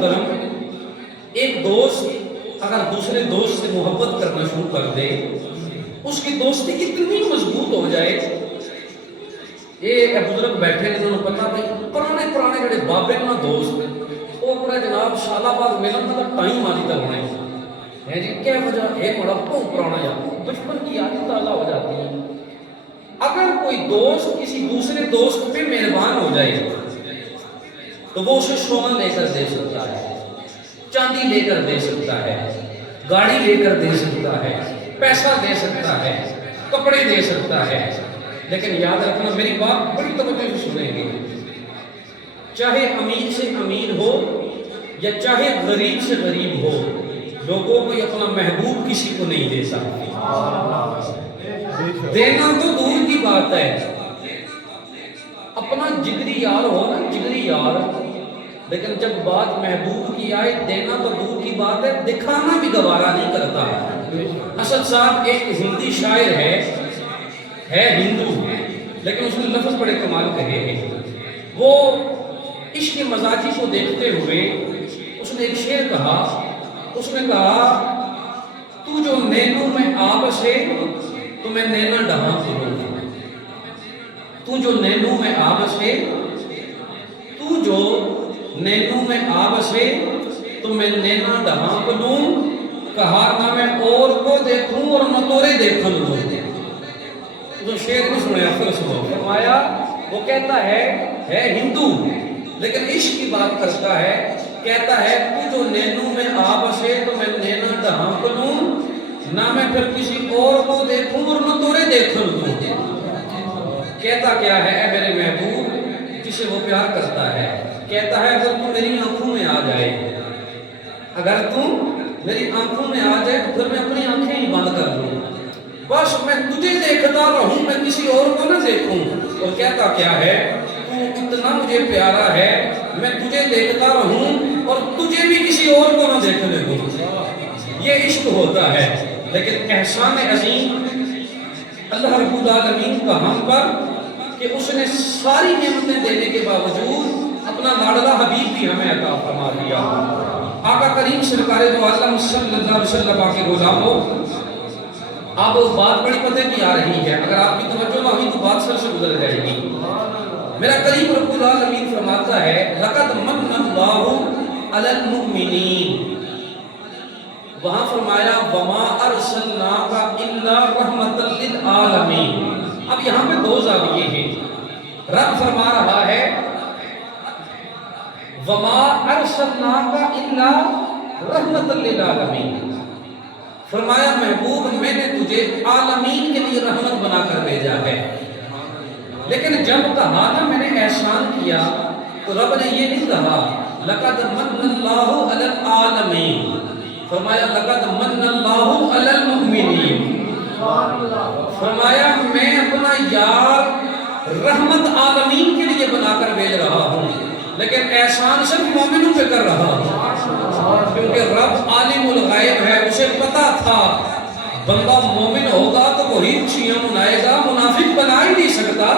محترم، ایک دوست اگر دوسرے دوست سے محبت کرنا شروع کر دے، اس کی دوستی اتنی مضبوط ہو جائے، یہ بزرگ بیٹھے انہوں نے پتا بھائی پرانے جڑے بابے نا دوست وہ پورا جناب شالا بعد ملن کا ٹائم آ جاتا ہونا ہے جی، کیا وجہ ہے بڑا بہت پرانا یا بچپن کی یادیں تازہ ہو جاتی ہیں۔ اگر کوئی دوست کسی دوسرے دوست پہ مہربان ہو جائے تو وہ اسے سونا لے کر دے سکتا ہے، چاندی لے کر دے سکتا ہے، گاڑی لے کر دے سکتا ہے، پیسہ دے سکتا ہے، کپڑے دے سکتا ہے، لیکن یاد رکھنا میری بات بڑی توجہ سے سنیں گے، چاہے امیر سے امیر ہو یا چاہے غریب سے غریب ہو، لوگوں کو اپنا محبوب کسی کو نہیں دے سکتے۔ دینا تو دور کی بات ہے، اپنا جگری یار ہو نا، جگری یار، لیکن جب بات محبوب کی آئے دینا تو دور کی بات ہے، دکھانا بھی گوارا نہیں کرتا۔ اسد صاحب ایک ہندی شاعر ہے ہندو، لیکن اس نے لفظ بڑے کمال کہے ہیں۔ وہ عشق مزاجی کو دیکھتے ہوئے اس نے ایک شعر کہا، اس نے کہا تو جو نینوں میں آب سے تو میں نینا ڈہاں کروں گا، تو جو نینوں میں آب سے، تو جو نینوں میں آب سے تو میں نینا ڈہاں کروں، کہا نہ میں اور کو دیکھوں اور نہ تورے دیکھن لوں۔ جو شعر نہیں سنے اثر سنو، فرمایا وہ کہتا ہے ہندو لیکن عشق کی بات کرتا ہے، کہتا ہے تو جو نینوں میں آب سے تو میں نینا ڈہاں کروں، نہ میں پھر کسی اور کو دیکھوں اور نہ تورے دیکھن لوں۔ کہتا کیا ہے اے میرے محبوب جسے وہ پیار کرتا ہے، کہتا ہے اگر تو میری آنکھوں میں آ جائے، اگر تو میری آنکھوں میں آ جائے تو پھر میں اپنی آنکھیں ہی بند کر دوں، بس میں تجھے دیکھتا رہوں، میں کسی اور کو نہ دیکھوں۔ اور کہتا کیا ہے تو اتنا مجھے پیارا ہے میں تجھے دیکھتا رہوں اور تجھے بھی کسی اور کو نہ دیکھنے دوں۔ یہ عشق ہوتا ہے، لیکن احسان عظیم اللہ رب العالمین کا ہم پر کہ اس نے ساری نعمتیں دینے کے باوجود اپنا لاڈلا حبیب بھی ہمیں عطا فرما دیا۔ آقا کریم سرکار دو عالم صلی اللہ علیہ وسلم کے غلاموں، اب بات بڑی پتہ کی آ رہی ہے، اگر آپ کی توجہ نہ ہوئی تو بات سر سے گزر جائے گی۔ میرا کریم رب العالمین فرماتا ہے لَقَدْ مَنَّ اللَّهُ عَلَى الْمُؤْمِنِينَ، وہاں فرمایا وَمَا أَرْسَلْنَاكَ إِلَّا رَحْمَةً لِلْعَالَمِينَ۔ اب یہاں پہ دو زاویے ہیں، رب فرما رہا ہے وَمَا أَرْسَلْنَاكَ إِلَّا رَحْمَةً لِلْعَالَمِينَ، فرمایا محبوب میں نے تجھے عالمین کے لیے رحمت بنا کر بھیجا ہے۔ لیکن جب کہا نا میں نے احسان کیا تو رب نے یہ نہیں کہا لَقَدْ مَنَّ اللَّهُ عَلَى الْعَالَمِينَ، فرمایا لَقَدْ مَنَّ اللَّهُ عَلَى الْمُؤْمِنِينَ، فرمایا میں اپنا یار رحمت عالمین کے لیے بنا کر بھیج رہا ہوں، لیکن احسان صرف مومنوں پہ کر رہا ہوں، کیونکہ رب عالم الغیب ہے، اسے پتا تھا بندہ مومن ہوگا تو وہی خوشیاں منائے گا، منافق بنا ہی نہیں سکتا۔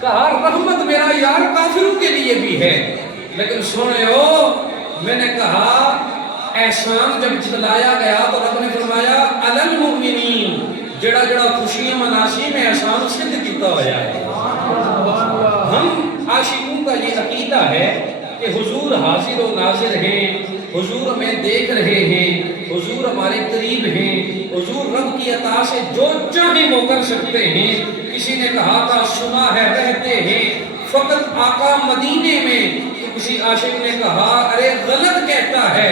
کہا رحمت میرا یار کافروں کے لیے بھی ہے، لیکن سنو میں نے کہا احسان جب جتلایا گیا تو رب نے فرمایا علی المؤمنین، جڑا جڑا خوشیاں مناسی میں احسان سدھ کیتا ہوا ہے۔ ہم عاشقوں کا یہ عقیدہ ہے کہ حضور حاضر و ناظر ہیں، حضور ہمیں دیکھ رہے ہیں، حضور ہمارے قریب ہیں، حضور رب کی عطا سے جو چاہیں وہ کر سکتے ہیں۔ کسی نے کہا تھا سنا ہے رہتے ہیں فقط آقا مدینے میں، تو کسی عاشق نے کہا ارے غلط کہتا ہے،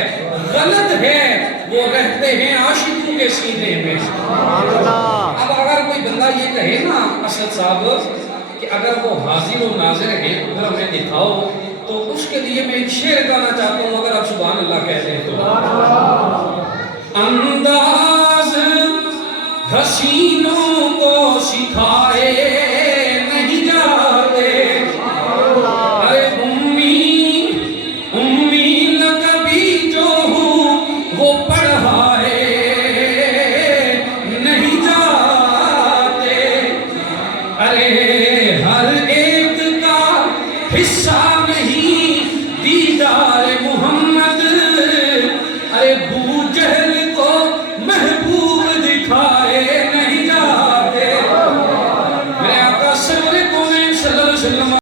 غلط ہے وہ رہتے ہیں عاشقوں کے سینے میں۔ اب اگر کوئی بندہ یہ کہے نا اسد صاحب کہ اگر وہ حاضر و ناظر ہیں تو پھر ہمیں دکھاؤ، تو اس کے لیے میں ایک شعر گانا چاہتا ہوں، اگر آپ سبحان اللہ کہتے ہیں تو۔ انداز حسینوں کو سکھائے نہیں جاتے، ارے امی لقبی جو ہوں وہ پڑھائے نہیں جاتے، ارے ہر ایک کا حصہ نہیں دیدہ سارے